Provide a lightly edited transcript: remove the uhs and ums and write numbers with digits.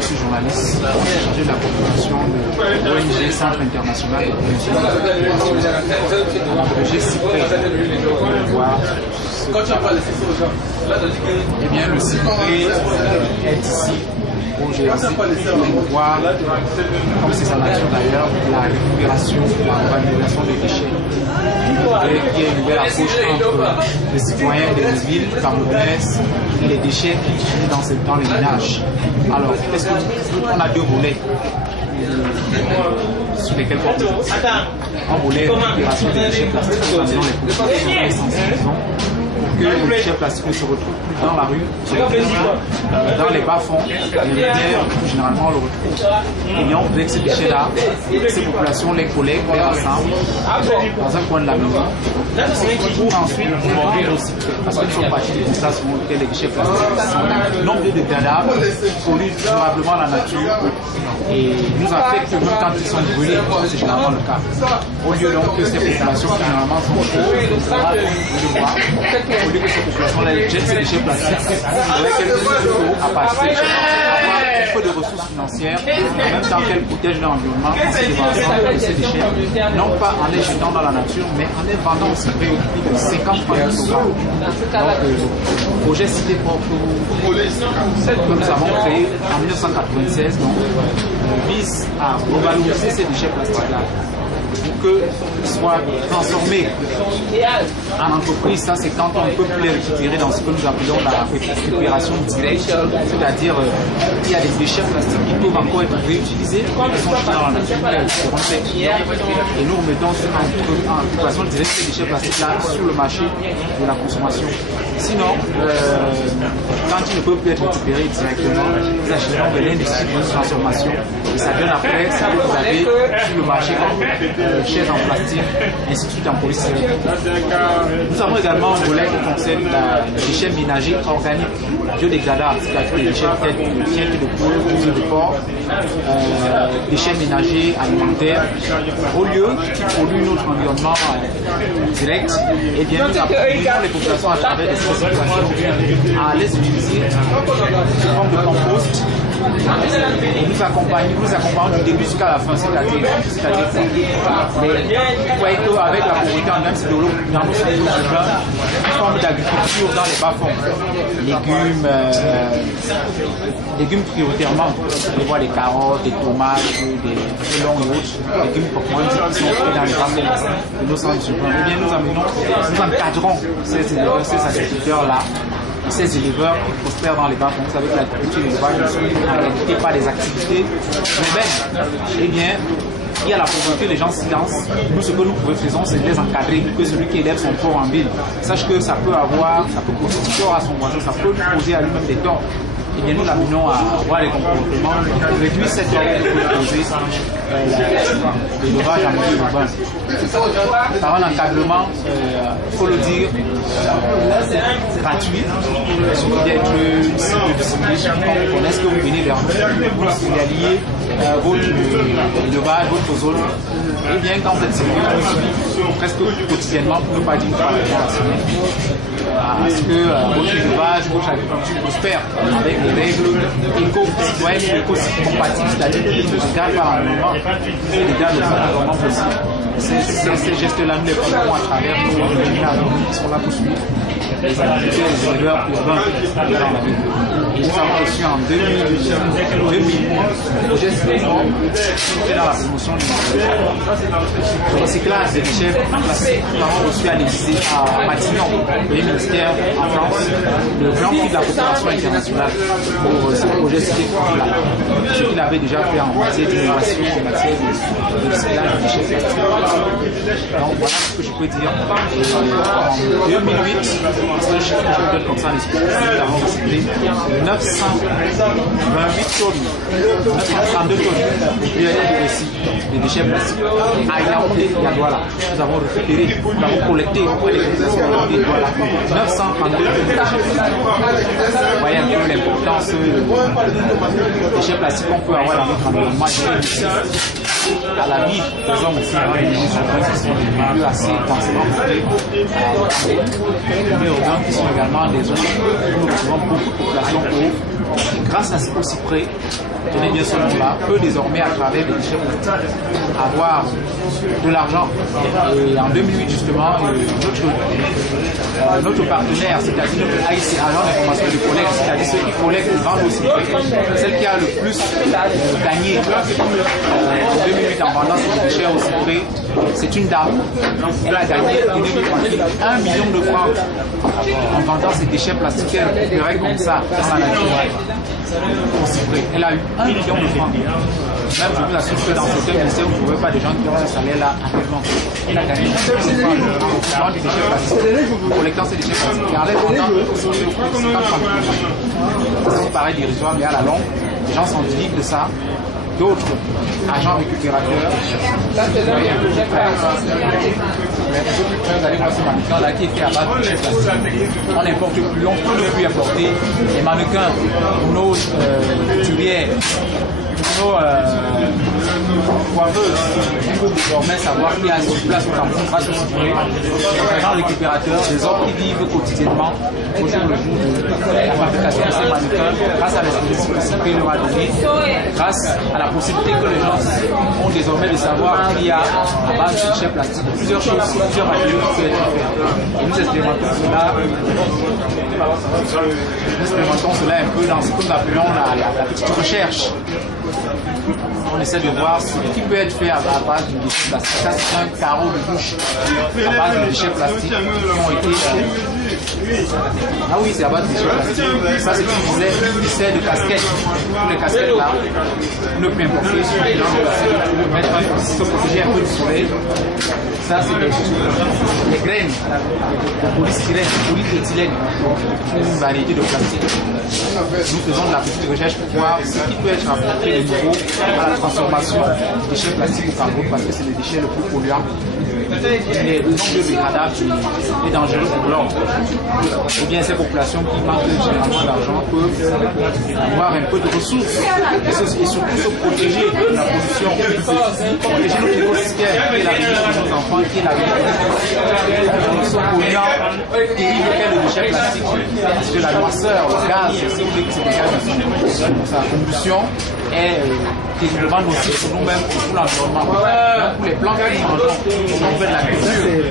je suis journaliste, chargé de la coordination de l'ONG Centre International de Promotion de la Population. Donc, j'ai cyprès pour voir eh bien, le cyprès est ici au GRC pour voir, comme c'est sa nature d'ailleurs, la récupération, la valorisation des déchets. Il y a une nouvelle approche entre les citoyens des villes camerounaises et les déchets qui finissent dans les ménages. Alors, est-ce qu'on a deux volets sur lesquels on peut un volet récupération des déchets plastiques dans les populations sensibilisant pour que les déchets plastiques ne se retrouvent plus dans la rue, dans les bas-fonds, les rivières, généralement on le retrouve. Et bien on voudrait que ces déchets-là, ces populations les collectent, les rassemblent dans un coin de la maison pour ensuite les vendre aussi. Parce qu'ils sont partis des constats selon lesquels les déchets plastiques sont non dégradables, polluent durablement la nature et nous affectent même quand ils sont brûlés, c'est généralement le cas. Au lieu donc que ces populations qui généralement sont au lieu que ces populations jettent ces déchets plastiques, il faudrait qu'elles puissent à partir un peu de ressources financières, en même temps qu'elles protègent l'environnement en se débarrassant de ces déchets, non pas en les jetant dans la nature, mais en les vendant aussi près au prix de 50 francs au kilo. Donc le projet Cité Propre que nous avons créé en 1996 vise à revaloriser ces déchets plastiques-là pour qu'ils soient transformés en entreprise. Ça, c'est quand on ne peut plus les récupérer dans ce que nous appelons la récupération directe, c'est-à-dire qu'il y a des déchets plastiques qui peuvent encore être réutilisés, qui sont jetés dans la nature, et nous remettons en récupération directe ces déchets plastiques-là sur le marché de la consommation. Sinon, quand ils ne peuvent plus être récupérés directement, nous achetons de l'industrie de transformation et ça donne après ce que vous avez sur le marché comme chaises en plastique, ainsi de suite en polystyrène. Nous avons également un volet qui concerne les déchets ménagers organiques biodégradables, c'est-à-dire les déchets tels que les tientes de poule, de porc, déchets ménagers alimentaires, au lieu qui polluent notre environnement direct, et bien nous accompagnons les populations à travers des spécifications à les utiliser sous forme de compost. Et nous accompagnons du début jusqu'à la fin, c'est-à-dire vous voyez qu'avec la pauvreté en même, c'est de l'eau dans nos centres urbains, une forme d'agriculture dans les bas-fonds. Légumes prioritairement, on voit des carottes, des tomates, des melons et autres, légumes proprement qui sont faits dans les bas-fonds de nos centres urbains. Eh bien, nous encadrons ces agriculteurs-là. Ces éleveurs qui prospèrent dans les bas-fonds, vous savez que l'agriculture et l'élevage ne sont en réalité pas des activités urbaines. Eh bien, il y a la pauvreté, les gens silencent. Nous, ce que nous faisons, c'est les encadrer pour que celui qui élève son porc en ville sache que ça peut causer du tort à son voisin, ça peut lui causer à lui-même des torts. Eh bien, nous l'amenons à avoir des comportements pour réduire cette tort qui peut causer l'élevage en milieu urbain. Par un encadrement, il faut le dire, gratuit, il suffit d'être une cible de ciblation, quand vous connaissez que vous venez vers nous, vous signaliez votre élevage, votre zone. Et bien, quand vous êtes ciblé, vous suivez presque quotidiennement, pour ne pas dire une fois par semaine, à ce que votre élevage, votre agriculture prospère avec les règles éco-citoyennes, éco-compatibles, c'est-à-dire qu'ils ne regardent pas l'environnement, ils regardent l'environnement possible. Ces gestes-là, nous les prenons à travers nos organismes qui sont là pour suivre les agriculteurs et les éleveurs urbains dans la ville. Et nous avons reçu en 2000 le projet Cité-Propre qui est dans la promotion du recyclage des déchets plastiques. Nous avons reçu à l'Élysée, à Matignon, le premier ministère en France, le grand prix de la coopération internationale pour ce projet Cité-Propre-là. Ce qu'il avait déjà fait en matière d'innovation, en matière de recyclage des déchets plastiques. Donc voilà ce que je peux dire. En 2008, c'est un chiffre que je vous donne comme ça, nous avons recyclé 928 tonnes, 932 tonnes de récits des déchets plastiques. À Yaoundé et à Douala, nous avons récupéré, nous avons collecté auprès des populations de Douala 932 tonnes de déchets plastiques. Vous voyez un peu l'importance des déchets plastiques qu'on peut avoir dans notre environnement à la vie des hommes aussi dans les milieux urbains qui sont des milieux assez densément peuplés, des milieux urbains qui sont également des zones où nous retrouvons beaucoup de populations pauvres Et grâce au cyprès, tenez bien ce nom-là, peut désormais, à travers les déchets plastiques, avoir de l'argent. Et en 2008, justement, notre partenaire, c'est-à-dire notre AIC, agent d'information de collecte, c'est-à-dire ceux qui collectent et vendent au cyprès, celle qui a le plus gagné en 2008 en vendant ses déchets au cyprès, c'est une dame. Elle a gagné 1 million de francs en vendant ses déchets plastiques qu'elle récupérait comme ça dans la nature au cyprès. Elle a eu 1 million de francs. Même je vous assure que dans certains lycées, vous ne trouvez pas des gens qui ont un salaire là annuellement. Elle a gagné 1 million de francs en vendant des déchets plastiques, en collectant ces déchets plastiques. Et en les vendant, ça paraît dérisoire, mais à la longue, les gens s'endivident de ça. D'autres agents récupérateurs, vous allez voir ce mannequin-là qui est fait à base de déchets plastiques. On n'importe plus, on peut ne plus importer les mannequins, nos couturières, nos coiffeuses. Il faut désormais savoir qui a sur place au Cameroun grâce au cyprès. Les agents récupérateurs, des hommes qui vivent quotidiennement au jour le jour de la fabrication de ces mannequins, grâce à l'exposition que le cyprès leur a donné, grâce à la possibilité que les gens ont désormais de savoir qu'il y a à base de déchets plastiques plusieurs choses, plusieurs matériaux qui peuvent être faits. Et nous expérimentons cela un peu dans ce que nous appelons la petite recherche. On essaie de voir ce qui peut être fait à base de déchets plastiques. Ça, c'est un carreau de douche à base de déchets plastiques qui ont été... Ah oui, c'est à base de déchets plastiques. Ça, c'est une ficelle de casquettes. Toutes les casquettes là, ne plus importer sur les gens de casquettes pour mettre se protéger un peu du soleil. Ça, c'est les graines de polystyrène, polyéthylène, une variété de plastique. Nous faisons de la petite recherche pour voir ce qui peut être apporté de nouveau à la transformation des déchets plastiques au Cameroun, parce que c'est le déchet le plus polluant. Il est non biodégradable et dangereux pour l'homme. Ou bien ces populations qui manquent généralement d'argent peuvent avoir un peu de ressources et surtout se protéger de la pollution, protéger notre écosystème qui est l'avenir de nos enfants, qui est l'avenir de nos polluants terrible qu'est le déchet plastique, parce que la noirceur, le gaz, si vous voulez que c'est des gaz de sa combustion est terriblement nocif pour nous-mêmes et pour l'environnement. Pour les plantes que nous mangeons, on fait de la culture.